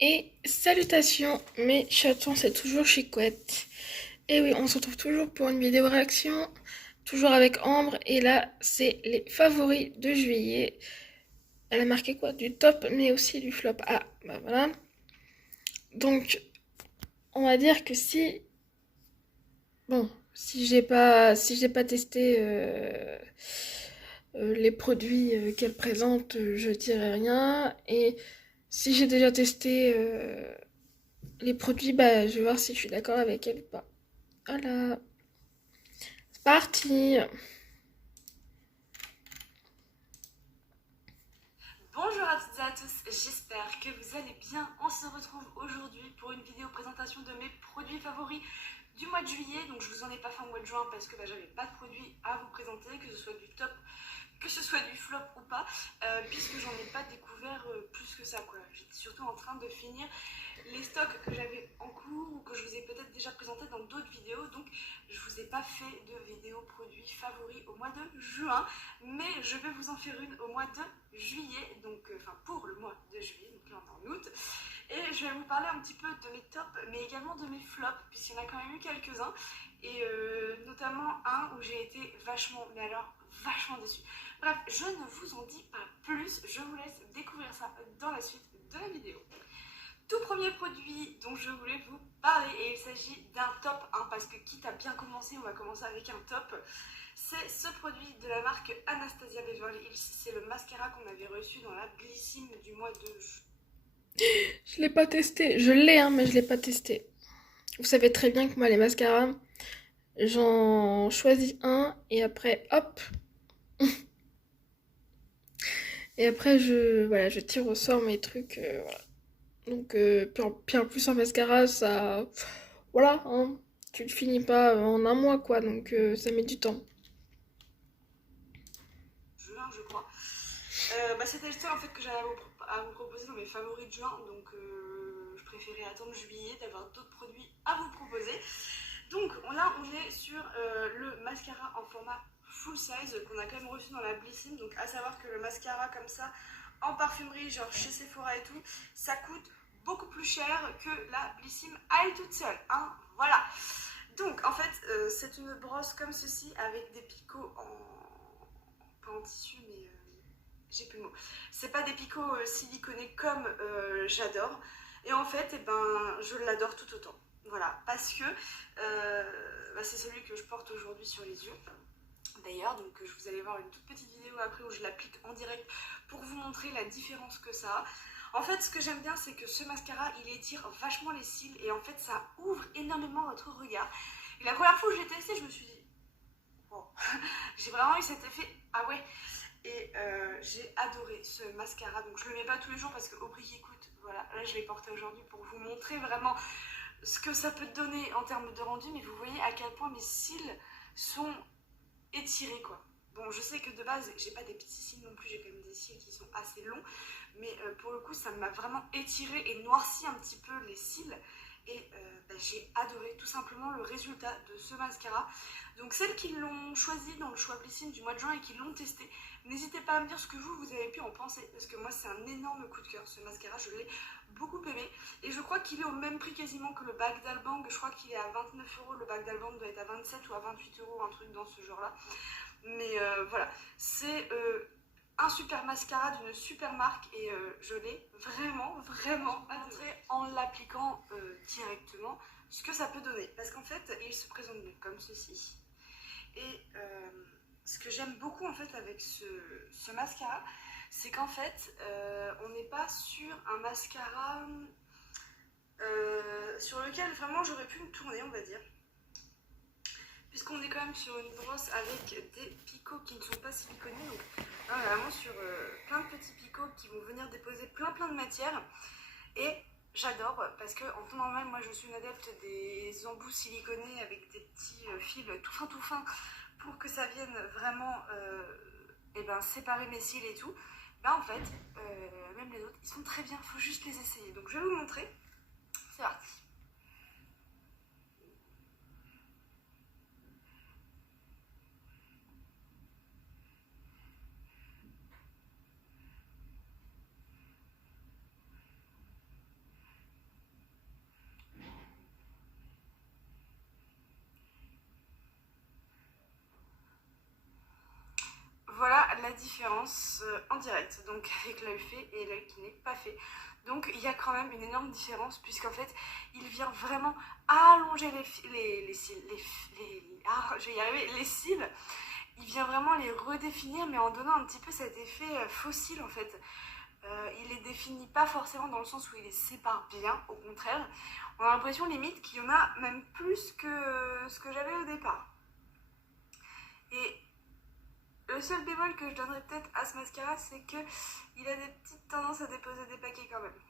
Et salutations, mes chatons, c'est toujours Chicouette. Et oui, on se retrouve toujours pour une vidéo réaction, toujours avec Ambre. Et là, c'est les favoris de juillet. Elle a marqué quoi? Du top, mais aussi du flop. Ah, bah voilà. Donc, on va dire que bon, si j'ai pas testé les produits qu'elle présente, je dirais rien. Et si j'ai déjà testé les produits, bah, je vais voir si je suis d'accord avec elle ou pas. Voilà, c'est parti. Bonjour à toutes et à tous, j'espère que vous allez bien. On se retrouve aujourd'hui pour une vidéo présentation de mes produits favoris du mois de juillet. Donc je vous en ai pas fait en mois de juin parce que j'avais pas de produits à vous présenter, que ce soit du top, que ce soit du flop ou pas, puisque j'en ai pas découvert plus que ça, quoi. J'étais surtout en train de finir les stocks que j'avais en cours ou que je vous ai peut-être déjà présenté dans d'autres vidéos. Donc je vous ai pas fait de vidéo produits favoris au mois de juin, mais je vais vous en faire une au mois de juillet, donc enfin pour le mois de juillet, donc là on est en août. Et je vais vous parler un petit peu de mes tops, mais également de mes flops, puisqu'il y en a quand même eu quelques-uns, et notamment un où j'ai été vachement, mais alors vachement déçue. Bref, je ne vous en dis pas plus, je vous laisse découvrir ça dans la suite de la vidéo. Tout premier produit dont je voulais vous parler, et il s'agit d'un top, hein, parce que quitte à bien commencer, on va commencer avec un top. C'est ce produit de la marque Anastasia Beverly Hills, c'est le mascara qu'on avait reçu dans la Glycine du mois de juin. Je l'ai pas testé. Je l'ai, hein, mais je l'ai pas testé. Vous savez très bien que moi, les mascaras, j'en choisis un et après, hop. Et après, je tire au sort mes trucs. Voilà. Donc, puis en plus, un mascara, ça. Voilà, hein. Tu le finis pas en un mois, quoi. Donc, ça met du temps. Je crois. C'était le seul en fait que j'avais à vous proposer dans mes favoris de juin, donc je préférais attendre juillet d'avoir d'autres produits à vous proposer. Donc là on est sur le mascara en format full size qu'on a quand même reçu dans la Blissim, donc à savoir que le mascara comme ça en parfumerie, genre chez Sephora et tout, ça coûte beaucoup plus cher que la Blissim à elle toute seule, hein, voilà. Donc en fait c'est une brosse comme ceci avec des picots pas en tissu mais j'ai plus le mot. C'est pas des picots siliconés comme j'adore. Et en fait, je l'adore tout autant. Voilà, parce que c'est celui que je porte aujourd'hui sur les yeux. D'ailleurs, donc je vous allez voir une toute petite vidéo après où je l'applique en direct pour vous montrer la différence que ça a. En fait, ce que j'aime bien, c'est que ce mascara, il étire vachement les cils et en fait, ça ouvre énormément votre regard. Et la première fois où je l'ai testé, je me suis dit, wow. J'ai vraiment eu cet effet, ah ouais. Et j'ai adoré ce mascara. Donc je le mets pas tous les jours parce qu'au prix qu'il coûte, voilà, là je l'ai porté aujourd'hui pour vous montrer vraiment ce que ça peut donner en termes de rendu. Mais vous voyez à quel point mes cils sont étirés, quoi. Bon, je sais que de base, j'ai pas des petits cils non plus, j'ai quand même des cils qui sont assez longs. Mais pour le coup, ça m'a vraiment étiré et noirci un petit peu les cils. Et j'ai adoré tout simplement le résultat de ce mascara. Donc celles qui l'ont choisi dans le choix Blissim du mois de juin et qui l'ont testé, n'hésitez pas à me dire ce que vous avez pu en penser, parce que moi c'est un énorme coup de cœur ce mascara, je l'ai beaucoup aimé. Et je crois qu'il est au même prix quasiment que le bac d'Albang, je crois qu'il est à 29 €, le bac d'Albang doit être à 27 ou à 28 €, un truc dans ce genre là. Mais voilà, c'est un super mascara d'une super marque et je l'ai vraiment adoré en l'appliquant directement ce que ça peut donner. Parce qu'en fait, il se présente comme ceci. Et ce que j'aime beaucoup en fait avec ce mascara, c'est qu'en fait, on n'est pas sur un mascara sur lequel vraiment j'aurais pu me tourner, on va dire. Puisqu'on est quand même sur une brosse avec des picots qui ne sont pas siliconés. Donc là, on est vraiment sur plein de petits picots qui vont venir déposer plein de matière. Et j'adore parce que en temps normal, moi je suis une adepte des embouts siliconés avec des petits fils tout fins pour que ça vienne vraiment séparer mes cils et tout. Ben en fait, même les autres, ils sont très bien, il faut juste les essayer. Donc je vais vous montrer, c'est parti. la différence en direct, donc avec l'œil fait et l'œil qui n'est pas fait. Donc il y a quand même une énorme différence puisqu'en fait il vient vraiment allonger les cils, je vais y arriver, les cils. Il vient vraiment les redéfinir mais en donnant un petit peu cet effet fossile en fait. Il les définit pas forcément dans le sens où il les sépare bien, au contraire. On a l'impression limite qu'il y en a même plus que ce que j'avais au départ. Et le seul bémol que je donnerais peut-être à ce mascara, c'est qu'il a des petites tendances à déposer des paquets quand même.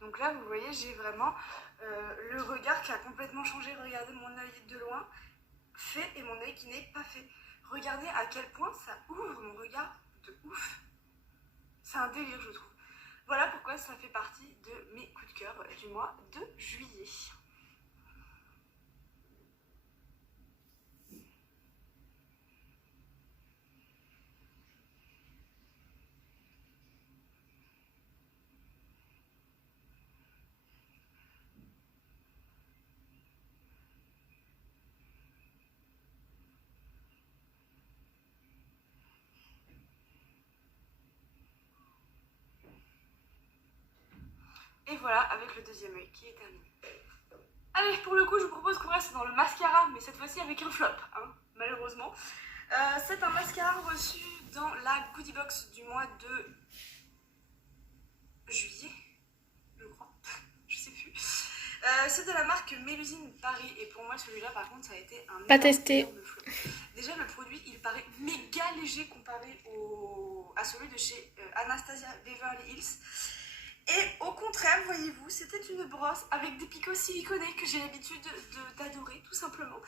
Donc là, vous voyez, j'ai vraiment le regard qui a complètement changé. Regardez mon œil de loin, fait, et mon œil qui n'est pas fait. Regardez à quel point ça ouvre mon regard de ouf. C'est un délire, je trouve. Voilà pourquoi ça fait partie de mes coups de cœur du mois de juillet. Et voilà, avec le deuxième œil qui est terminé. Allez, pour le coup, je vous propose qu'on reste dans le mascara, mais cette fois-ci avec un flop, hein, malheureusement. C'est un mascara reçu dans la goodie box du mois de juillet, je crois, je sais plus. C'est de la marque Mélusine Paris, et pour moi, celui-là, par contre, ça a été un Pas testé. énorme flop. Déjà, le produit, il paraît méga léger comparé à celui de chez Anastasia Beverly Hills. Et au contraire, voyez-vous, c'était une brosse avec des picots siliconés que j'ai l'habitude d'adorer, tout simplement.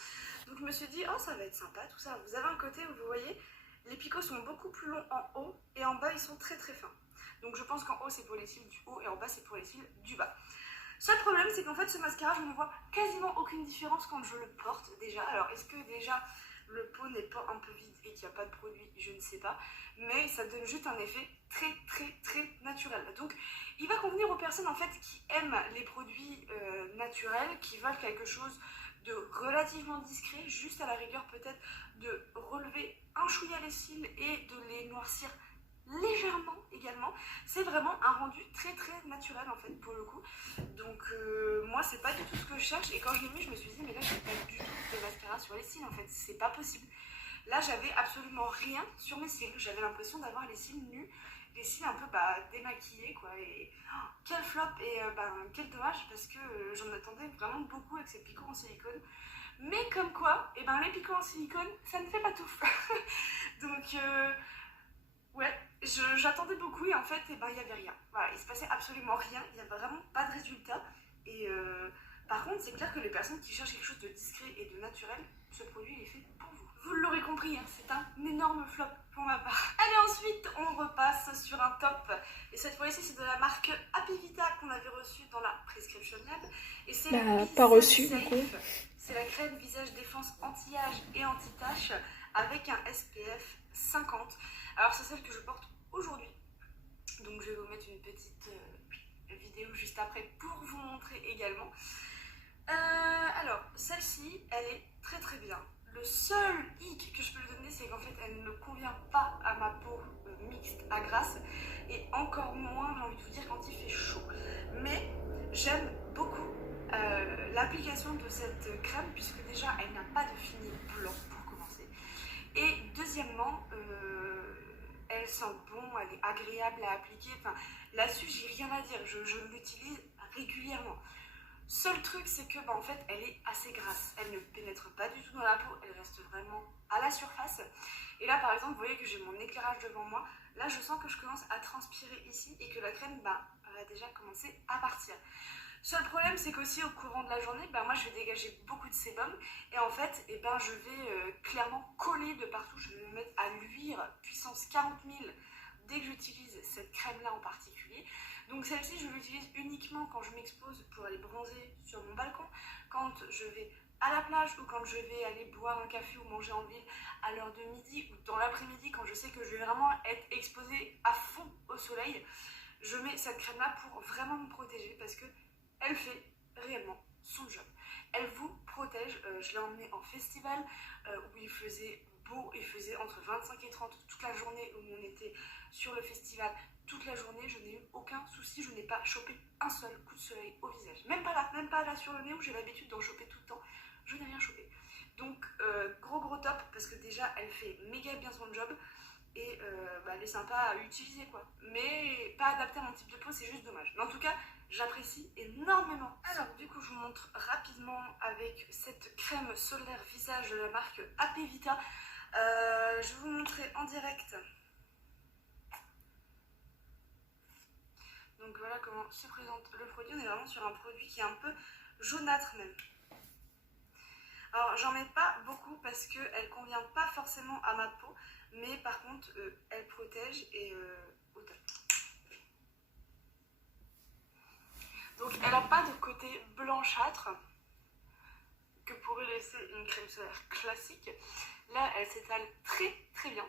Donc je me suis dit, oh ça va être sympa, tout ça. Vous avez un côté où vous voyez, les picots sont beaucoup plus longs en haut et en bas ils sont très très fins. Donc je pense qu'en haut c'est pour les cils du haut et en bas c'est pour les cils du bas. Seul problème c'est qu'en fait ce mascara, je ne vois quasiment aucune différence quand je le porte déjà. Alors est-ce que déjà le pot n'est pas un peu vide et qu'il n'y a pas de produit, je ne sais pas, mais ça donne juste un effet très très très naturel. Donc il va convenir aux personnes en fait qui aiment les produits naturels, qui veulent quelque chose de relativement discret, juste à la rigueur peut-être de relever un chouïa les cils et de les noircir légèrement également. C'est vraiment un rendu très très naturel en fait pour le coup. Donc moi c'est pas du tout ce que je cherche, et quand je l'ai mis je me suis dit mais là j'ai pas du tout de mascara sur les cils en fait, c'est pas possible. Là j'avais absolument rien sur mes cils, j'avais l'impression d'avoir les cils nus, les cils un peu démaquillés quoi, et oh, quel flop, et quel dommage parce que j'en attendais vraiment beaucoup avec ces picots en silicone. Mais comme quoi, et les picots en silicone ça ne fait pas tout. Donc ouais, j'attendais beaucoup et en fait il n'y avait rien. Voilà, il se passait absolument rien, il n'y avait vraiment pas de résultat. Et par contre c'est clair que les personnes qui cherchent quelque chose de discret et de naturel, ce produit il est fait pour vous. Vous l'aurez compris, hein, c'est un énorme flop pour ma part. Allez, ensuite on repasse sur un top. Et cette fois-ci c'est de la marque Happy Vita qu'on avait reçue dans la Prescription Lab. Et c'est pas reçu du coup. C'est la crème visage défense anti-âge et anti-tache avec un SPF 50. Alors c'est celle que je porte aujourd'hui. Donc je vais vous mettre une petite vidéo juste après pour vous montrer également. Alors celle-ci, elle est très très bien. Le seul hic que je peux lui donner, c'est qu'en fait elle ne convient pas à ma peau mixte à grasse, et encore moins, j'ai envie de vous dire, quand il fait chaud. Mais j'aime beaucoup l'application de cette crème, puisque déjà elle n'a pas de fini blanc pour commencer. Et deuxièmement, elle sent bon, elle est agréable à appliquer. Enfin, là-dessus, j'ai rien à dire. Je l'utilise régulièrement. Seul truc, c'est que en fait, elle est assez grasse. Elle ne pénètre pas du tout dans la peau. Elle reste vraiment à la surface. Et là, par exemple, vous voyez que j'ai mon éclairage devant moi. Là, je sens que je commence à transpirer ici et que la crème va déjà commencer à partir. Seul problème, c'est qu'aussi au courant de la journée, moi je vais dégager beaucoup de sébum et en fait, je vais clairement coller de partout. Je vais me mettre à luire puissance 40 000 dès que j'utilise cette crème-là en particulier. Donc celle-ci, je l'utilise uniquement quand je m'expose pour aller bronzer sur mon balcon, quand je vais à la plage ou quand je vais aller boire un café ou manger en ville à l'heure de midi ou dans l'après-midi quand je sais que je vais vraiment être exposée à fond au soleil. Je mets cette crème-là pour vraiment me protéger parce que elle fait réellement son job. Elle vous protège. Je l'ai emmenée en festival où il faisait beau, il faisait entre 25 et 30 toute la journée où on était sur le festival. Toute la journée, je n'ai eu aucun souci, je n'ai pas chopé un seul coup de soleil au visage. Même pas là sur le nez où j'ai l'habitude d'en choper tout le temps, je n'ai rien chopé. Donc gros top parce que déjà elle fait méga bien son job et elle est sympa à utiliser quoi. Mais pas adaptée à mon type de peau, c'est juste dommage. Mais en tout cas, j'apprécie énormément. Alors du coup, je vous montre rapidement avec cette crème solaire visage de la marque AP Vita. Je vais vous montrer en direct. Donc voilà comment se présente le produit. On est vraiment sur un produit qui est un peu jaunâtre même. Alors j'en mets pas beaucoup parce qu'elle convient pas forcément à ma peau, mais par contre elle protège et au top. Donc elle n'a pas de côté blanchâtre que pourrait laisser une crème solaire classique. Là elle s'étale très bien.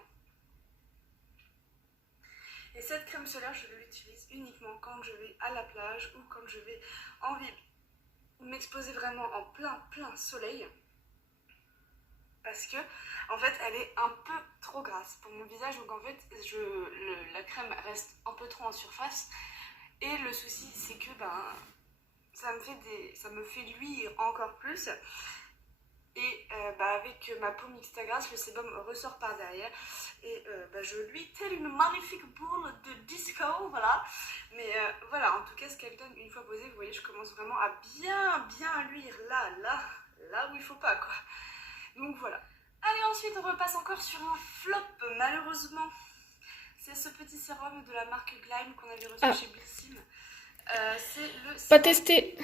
Et cette crème solaire, je l'utilise uniquement quand je vais à la plage ou quand je vais envie de m'exposer vraiment en plein soleil. Parce que, en fait, elle est un peu trop grasse pour mon visage. Donc, en fait, la crème reste un peu trop en surface. Et le souci, c'est que ça me fait luire encore plus. Et avec ma peau mixte à grasse, le sébum ressort par derrière. Et je luis telle une magnifique boule de disco, voilà. Mais voilà, en tout cas, ce qu'elle donne une fois posée, vous voyez, je commence vraiment à bien luire là où il faut pas, quoi. Donc voilà. Allez, ensuite, on repasse encore sur un flop, malheureusement. C'est ce petit sérum de la marque Gleim qu'on avait reçu chez Blissim. C'est le sérum Pas testé.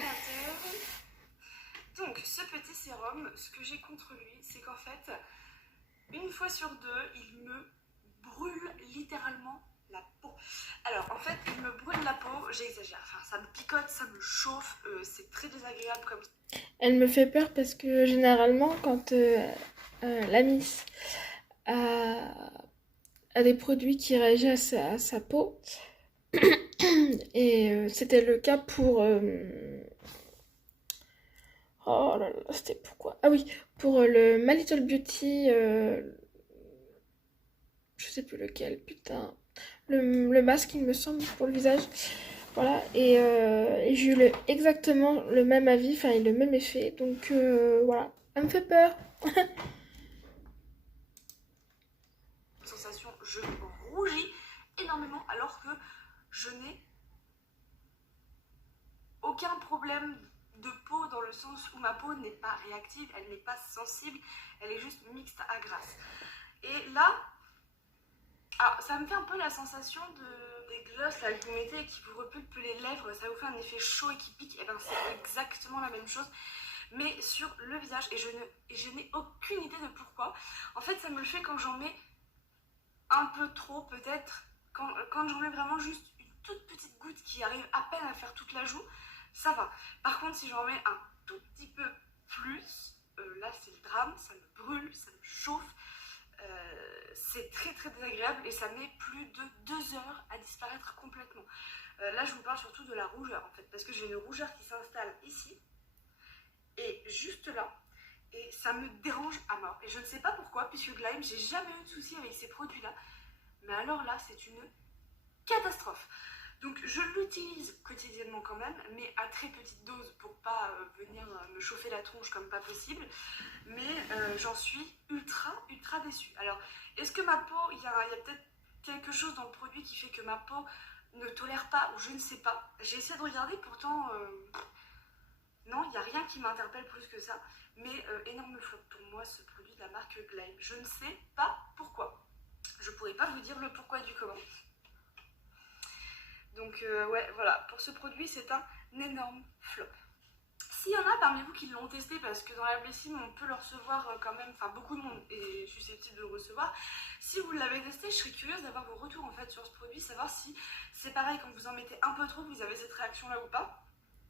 Donc, ce petit sérum, ce que j'ai contre lui, c'est qu'en fait, une fois sur deux, il me brûle littéralement la peau. Alors, en fait, il me brûle la peau, j'exagère. Enfin, ça me picote, ça me chauffe, c'est très désagréable comme ça. Elle me fait peur parce que généralement, quand la Miss a des produits qui réagissent à sa peau, et c'était le cas pour... oh là là, c'était pourquoi? Ah oui, pour le My Little Beauty, je sais plus lequel, putain. Le masque, il me semble, pour le visage. Voilà, et j'ai eu exactement le même avis, enfin le même effet, donc voilà, elle me fait peur. Sensation, je rougis énormément alors que je n'ai aucun problème de peau dans le sens où ma peau n'est pas réactive, elle n'est pas sensible, elle est juste mixte à grasse. Et là, alors, ça me fait un peu la sensation des gloss là, que vous mettez et qui vous repulpent les lèvres, ça vous fait un effet chaud et qui pique, et ben c'est exactement la même chose, mais sur le visage, et je n'ai aucune idée de pourquoi. En fait, ça me le fait quand j'en mets un peu trop peut-être, quand j'en mets vraiment juste une toute petite goutte qui arrive à peine à faire toute la joue, ça va. Par contre, si j'en mets un tout petit peu plus, là c'est le drame, ça me brûle, ça me chauffe. C'est très désagréable et ça met plus de 2 heures à disparaître complètement. Là je vous parle surtout de la rougeur en fait, parce que j'ai une rougeur qui s'installe ici et juste là, et ça me dérange à mort. Et je ne sais pas pourquoi, puisque Gleim, j'ai jamais eu de soucis avec ces produits là, mais alors là c'est une catastrophe. Donc je l'utilise quotidiennement quand même, mais à très petite dose pour pas venir me chauffer la tronche comme pas possible. Mais j'en suis ultra déçue. Alors, est-ce que ma peau, il y a peut-être quelque chose dans le produit qui fait que ma peau ne tolère pas, ou je ne sais pas. J'ai essayé de regarder, pourtant, non, il n'y a rien qui m'interpelle plus que ça. Mais énorme flop pour moi, ce produit de la marque Gleim. Je ne sais pas pourquoi. Je pourrais pas vous dire le pourquoi du comment. Donc ouais, voilà, pour ce produit, c'est un énorme flop. S'il y en a parmi vous qui l'ont testé, parce que dans la Blissim, on peut le recevoir quand même, enfin beaucoup de monde est susceptible de le recevoir. Si vous l'avez testé, je serais curieuse d'avoir vos retours en fait sur ce produit, savoir si c'est pareil quand vous en mettez un peu trop, vous avez cette réaction là ou pas,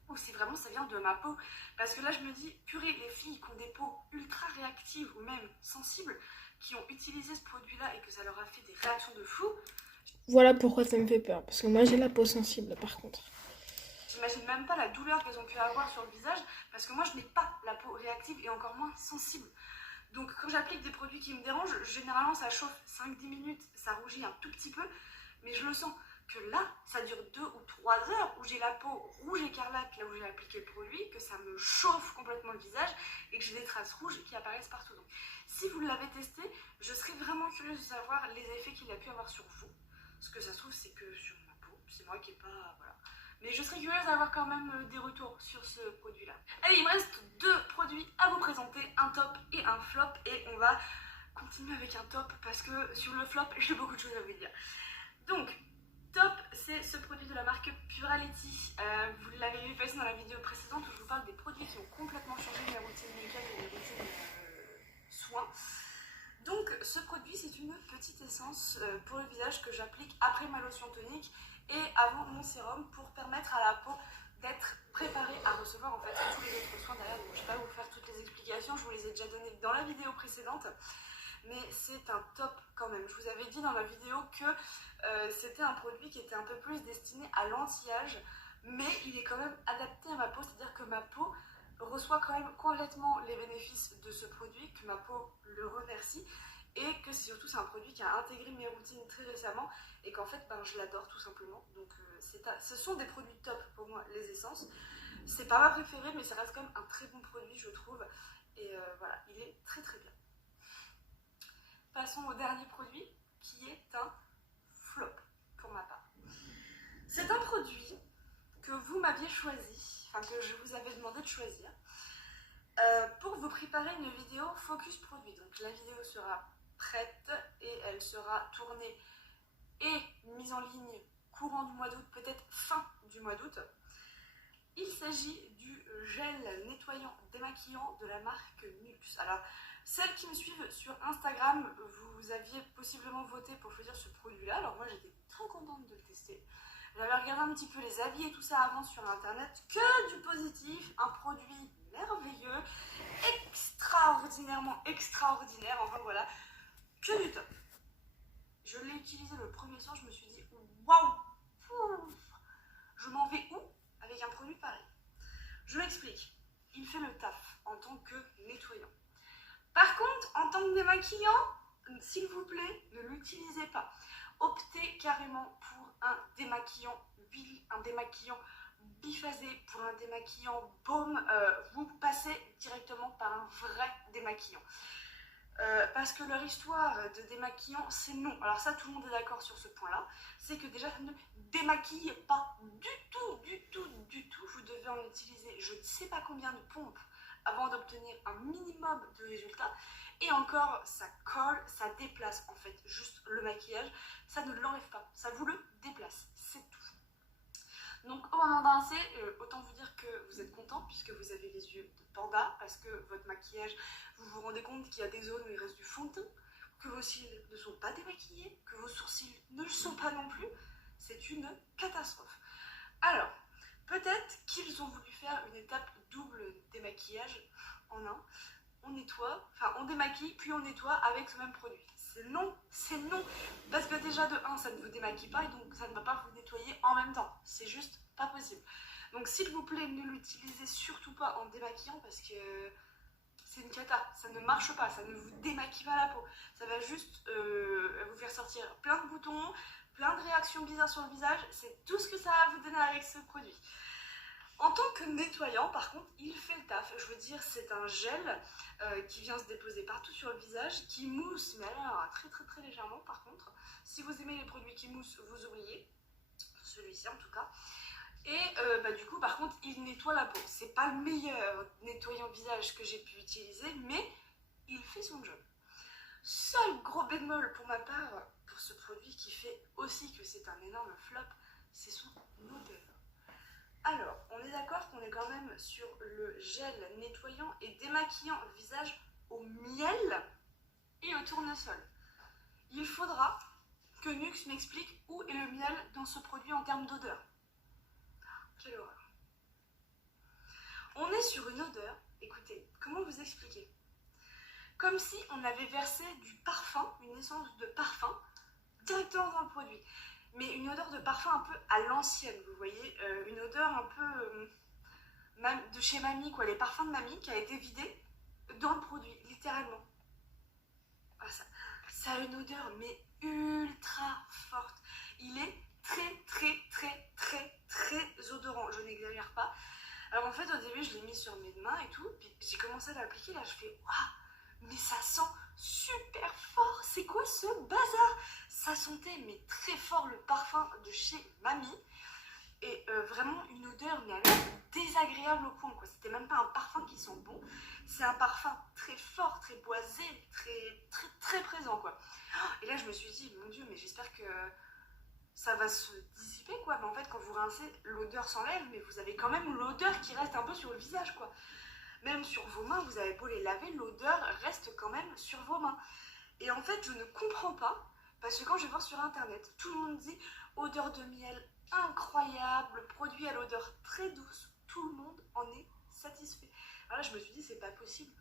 ou si vraiment ça vient de ma peau. Parce que là je me dis, purée, les filles qui ont des peaux ultra réactives ou même sensibles, qui ont utilisé ce produit là et que ça leur a fait des réactions de fou. Voilà pourquoi ça me fait peur, parce que moi j'ai la peau sensible par contre. J'imagine même pas la douleur qu'elles ont pu avoir sur le visage, parce que moi je n'ai pas la peau réactive et encore moins sensible. Donc quand j'applique des produits qui me dérangent, généralement ça chauffe 5-10 minutes, ça rougit un tout petit peu, mais je le sens que là, ça dure 2 ou 3 heures où j'ai la peau rouge écarlate, là où j'ai appliqué le produit, que ça me chauffe complètement le visage et que j'ai des traces rouges qui apparaissent partout. Donc si vous l'avez testé, je serais vraiment curieuse de savoir les effets qu'il a pu avoir sur vous. Ce que ça se trouve, c'est que sur ma peau, c'est moi qui n'ai pas... Voilà. Mais je serais curieuse d'avoir quand même des retours sur ce produit-là. Allez, il me reste 2 produits à vous présenter, un top et un flop. Et on va continuer avec un top parce que sur le flop, j'ai beaucoup de choses à vous dire. Donc, top, c'est ce produit de la marque Purality. Vous l'avez vu passer dans la vidéo précédente où je vous parle des produits qui ont complètement changé mes routines médicales et mes routines soins. Donc, ce produit, c'est une petite essence pour le visage que j'applique après ma lotion tonique et avant mon sérum pour permettre à la peau d'être préparée à recevoir en fait tous les autres soins derrière. Donc je ne vais pas vous faire toutes les explications, je vous les ai déjà données dans la vidéo précédente, mais c'est un top quand même. Je vous avais dit dans ma vidéo que c'était un produit qui était un peu plus destiné à l'anti-âge, mais il est quand même adapté à ma peau, c'est-à-dire que ma peau reçoit quand même complètement les bénéfices de ce produit, que ma peau le remercie, et que surtout c'est un produit qui a intégré mes routines très récemment et qu'en fait je l'adore tout simplement. Donc ce sont des produits top pour moi, les essences. C'est pas ma préférée mais ça reste quand même un très bon produit je trouve et voilà, il est très très bien. Passons au dernier produit qui est un flop pour ma part. C'est un produit que vous m'aviez choisi, enfin que je vous avais demandé de choisir pour vous préparer une vidéo focus produit. Donc la vidéo sera prête et elle sera tournée et mise en ligne courant du mois d'août, peut-être fin du mois d'août. Il s'agit du gel nettoyant démaquillant de la marque Nux. Alors, celles qui me suivent sur Instagram, vous aviez possiblement voté pour choisir ce produit-là. Alors moi, j'étais très contente de le tester. J'avais regardé un petit peu les avis et tout ça avant sur internet. Que du positif, un produit merveilleux, extraordinairement extraordinaire, enfin voilà, que du top. Je l'ai utilisé le premier soir, je me suis dit waouh, je m'en vais où avec un produit pareil? Je m'explique, il fait le taf en tant que nettoyant. Par contre, en tant que démaquillant, s'il vous plaît, ne l'utilisez pas. Optez carrément pour un démaquillant huile, un démaquillant biphasé, pour un démaquillant baume. Vous passez directement par un vrai démaquillant. Parce que leur histoire de démaquillant, c'est non. Alors ça, tout le monde est d'accord sur ce point-là. C'est que déjà, ça ne démaquille pas du tout, du tout, du tout. Vous devez en utiliser je ne sais pas combien de pompes avant d'obtenir un minimum de résultats. Et encore, ça colle, ça déplace en fait juste le maquillage. Ça ne l'enlève pas, ça vous le déplace, c'est tout. Donc au moment d'un rincer, autant vous dire que vous êtes content puisque vous avez les yeux de panda parce que votre maquillage, vous vous rendez compte qu'il y a des zones où il reste du fond de teint, que vos cils ne sont pas démaquillés, que vos sourcils ne le sont pas non plus. C'est une catastrophe. Alors, peut-être qu'ils ont voulu faire une étape double démaquillage en un. On nettoie, enfin on démaquille puis on nettoie avec ce même produit. C'est non, parce que déjà de 1 ça ne vous démaquille pas et donc ça ne va pas vous nettoyer en même temps, c'est juste pas possible. Donc s'il vous plaît ne l'utilisez surtout pas en démaquillant parce que c'est une cata, ça ne marche pas, ça ne vous démaquille pas la peau, ça va juste vous faire sortir plein de boutons, plein de réactions bizarres sur le visage, c'est tout ce que ça va vous donner avec ce produit. En tant que nettoyant, par contre, il fait le taf. Je veux dire, c'est un gel qui vient se déposer partout sur le visage, qui mousse, mais alors très très très légèrement par contre. Si vous aimez les produits qui moussent, vous oubliez, celui-ci en tout cas. Et du coup, par contre, il nettoie la peau. C'est pas le meilleur nettoyant visage que j'ai pu utiliser, mais il fait son job. Seul gros bémol pour ma part, pour ce produit qui fait aussi que c'est un énorme flop, c'est son odeur. Alors, on est d'accord qu'on est quand même sur le gel nettoyant et démaquillant visage au miel et au tournesol. Il faudra que Nux m'explique où est le miel dans ce produit en termes d'odeur. Quelle horreur. On est sur une odeur, écoutez, comment vous expliquer? Comme si on avait versé du parfum, une essence de parfum, directement dans le produit. Mais une odeur de parfum un peu à l'ancienne, vous voyez, une odeur un peu de chez mamie, quoi, les parfums de mamie qui a été vidé dans le produit, littéralement. Ah, ça a une odeur mais ultra forte. Il est très odorant, je n'exagère pas. Alors en fait au début je l'ai mis sur mes mains et tout, puis j'ai commencé à l'appliquer, là je fais waouh, mais ça sent super fort, c'est quoi ce bazar? Ça sentait mais très fort le parfum de chez Mamie, et vraiment une odeur mais alors désagréable au point quoi. C'était même pas un parfum qui sent bon, c'est un parfum très fort, très boisé, très présent quoi. Et là je me suis dit mon dieu, mais j'espère que ça va se dissiper quoi. Mais en fait quand vous rincez, l'odeur s'enlève, mais vous avez quand même l'odeur qui reste un peu sur le visage quoi. Même sur vos mains, vous avez beau les laver, l'odeur reste quand même sur vos mains. Et en fait je ne comprends pas, parce que quand je vais voir sur internet, tout le monde dit odeur de miel incroyable, produit à l'odeur très douce, tout le monde en est satisfait. Alors là je me suis dit c'est pas possible,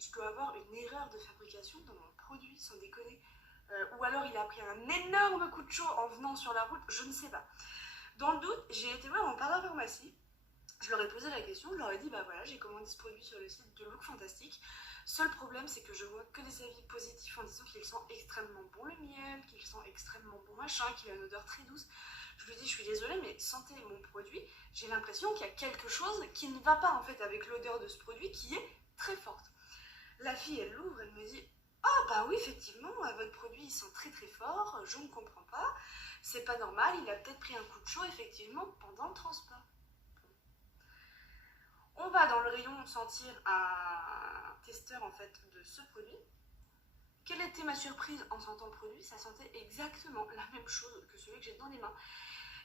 je dois avoir une erreur de fabrication dans mon produit, sans déconner. Ou alors il a pris un énorme coup de chaud en venant sur la route, je ne sais pas. Dans le doute, j'ai été voir en parapharmacie, je leur ai posé la question, je leur ai dit bah voilà, j'ai commandé ce produit sur le site de Look Fantastique. Seul problème, c'est que je vois que des avis positifs en disant qu'il sent extrêmement bon le miel, qu'il sent extrêmement bon machin, qu'il a une odeur très douce. Je lui ai dit je suis désolée mais sentez mon produit, j'ai l'impression qu'il y a quelque chose qui ne va pas en fait avec l'odeur de ce produit qui est très forte. La fille elle l'ouvre, elle me dit ah bah oui effectivement votre produit il sent très fort, je ne comprends pas, c'est pas normal, il a peut-être pris un coup de chaud effectivement pendant le transport. On va dans le rayon sentir un testeur en fait de ce produit. Quelle était ma surprise en sentant le produit? Ça sentait exactement la même chose que celui que j'ai dans les mains.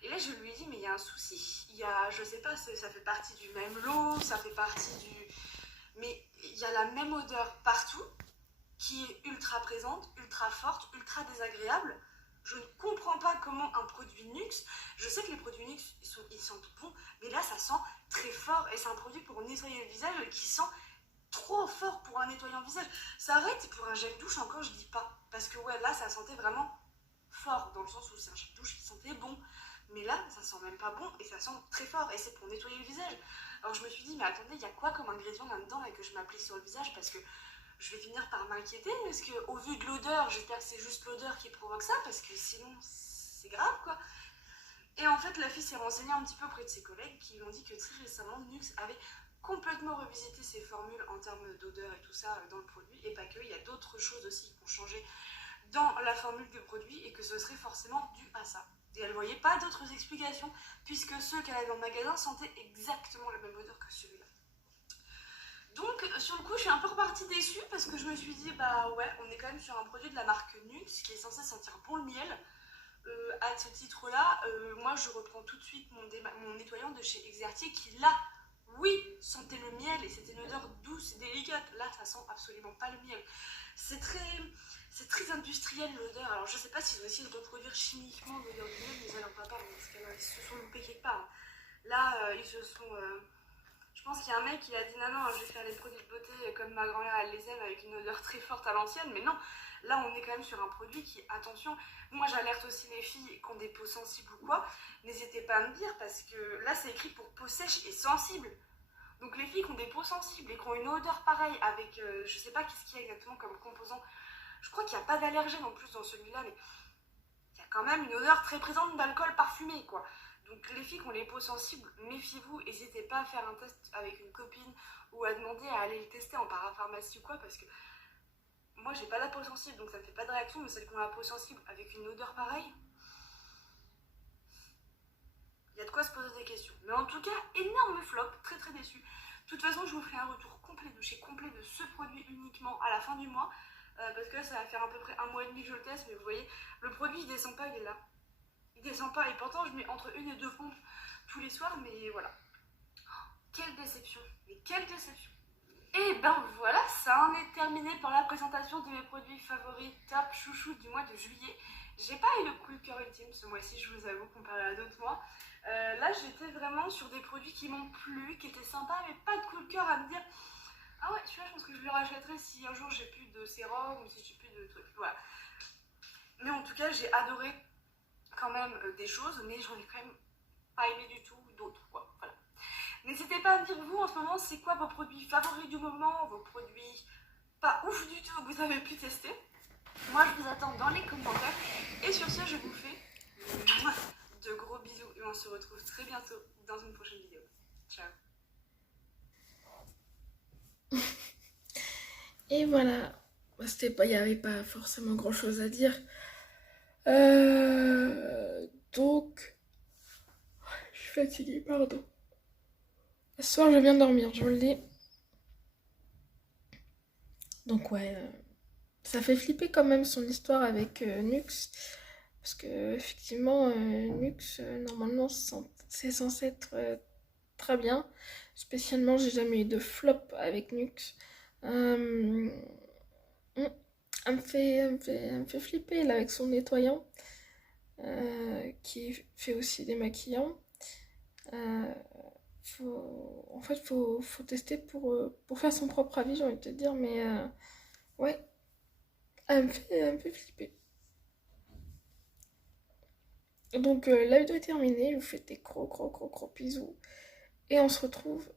Et là je lui ai dit mais il y a un souci, il y a, je sais pas, ça fait partie du même lot, ça fait partie du... Mais il y a la même odeur partout, qui est ultra présente, ultra forte, ultra désagréable. Je ne comprends pas comment un produit Nuxe, je sais que les produits Nuxe ils sentent bon, mais là ça sent très fort et c'est un produit pour nettoyer le visage qui sent trop fort pour un nettoyant visage. Ça arrête pour un gel douche encore je dis pas, parce que ouais là ça sentait vraiment fort dans le sens où c'est un gel douche qui sentait bon, mais là ça sent même pas bon et ça sent très fort et c'est pour nettoyer le visage. Alors je me suis dit mais attendez, il y a quoi comme ingrédient là-dedans là que je m'applique sur le visage, parce que je vais finir par m'inquiéter, parce qu'au vu de l'odeur, j'espère que c'est juste l'odeur qui provoque ça, parce que sinon c'est grave quoi. Et en fait la fille s'est renseignée un petit peu auprès de ses collègues qui lui ont dit que très récemment Nuxe avait complètement revisité ses formules en termes d'odeur et tout ça dans le produit, et pas que, il y a d'autres choses aussi qui ont changé dans la formule du produit et que ce serait forcément dû à ça. Et elle voyait pas d'autres explications, puisque ceux qu'elle avait dans le magasin sentaient exactement la même odeur que celui-là. Donc sur le coup je suis un peu repartie déçue parce que je me suis dit bah ouais, on est quand même sur un produit de la marque Nuxe qui est censé sentir bon le miel. À ce titre là, moi je reprends tout de suite mon nettoyant de chez Exertier qui là, oui, sentait le miel et c'était une odeur douce et délicate. Là ça sent absolument pas le miel. C'est très industriel l'odeur. Alors je sais pas s'ils ont essayé de reproduire chimiquement l'odeur du miel, mais alors pas, parce qu'ils se sont loupés quelque part. Là ils se sont... Je pense qu'il y a un mec qui a dit non, je vais faire les produits de beauté comme ma grand-mère elle les aime avec une odeur très forte à l'ancienne, mais non, là on est quand même sur un produit qui, attention, moi j'alerte aussi les filles qui ont des peaux sensibles ou quoi, n'hésitez pas à me dire parce que là c'est écrit pour peau sèche et sensible. Donc les filles qui ont des peaux sensibles et qui ont une odeur pareille avec, je sais pas qu'est-ce qu'il y a exactement comme composant, je crois qu'il n'y a pas d'allergène en plus dans celui-là, mais il y a quand même une odeur très présente d'alcool parfumé quoi. Donc les filles qui ont les peaux sensibles, méfiez-vous, n'hésitez pas à faire un test avec une copine ou à demander à aller le tester en parapharmacie ou quoi, parce que moi j'ai pas la peau sensible donc ça me fait pas de réaction, mais celles qui ont la peau sensible avec une odeur pareille, il y a de quoi se poser des questions. Mais en tout cas, énorme flop, très déçu. De toute façon je vous ferai un retour complet de ce produit uniquement à la fin du mois, parce que là ça va faire à peu près un mois et demi que je le teste, mais vous voyez, le produit il descend pas, il est là. Il descend pas et pourtant je mets entre une et deux pompes tous les soirs, mais voilà. Quelle déception, mais quelle déception. Et ben voilà, ça en est terminé pour la présentation de mes produits favoris top chouchou du mois de juillet. J'ai pas eu le coup de cœur ultime ce mois-ci, je vous avoue, comparé à d'autres mois. Là j'étais vraiment sur des produits qui m'ont plu, qui étaient sympas, mais pas de coup de cœur à me dire ah ouais, celui-là je pense que je le rachèterai si un jour j'ai plus de sérum ou si j'ai plus de trucs, voilà. Mais en tout cas j'ai adoré quand même des choses, mais j'en ai quand même pas aimé du tout d'autres quoi, voilà. N'hésitez pas à me dire vous en ce moment c'est quoi vos produits favoris du moment, vos produits pas ouf du tout que vous avez pu tester. Moi, je vous attends dans les commentaires. Et sur ce, je vous fais de gros bisous. Et on se retrouve très bientôt dans une prochaine vidéo. Ciao. Et voilà, il n'y avait pas forcément grand chose à dire. Donc, je suis fatiguée, pardon. Ce soir, je viens de dormir, je vous le dis. Donc, ouais, ça fait flipper quand même son histoire avec Nux. Parce que, effectivement, Nux, normalement, c'est censé être très bien. Spécialement, j'ai jamais eu de flop avec Nux. Euh, elle me fait flipper là avec son nettoyant. Qui fait aussi des maquillants. Euh, En fait, faut tester pour faire son propre avis, j'ai envie de te dire, mais ouais, elle me fait flipper. Donc la vidéo est terminée, je vous fais des gros bisous. Et on se retrouve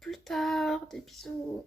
plus tard, des bisous.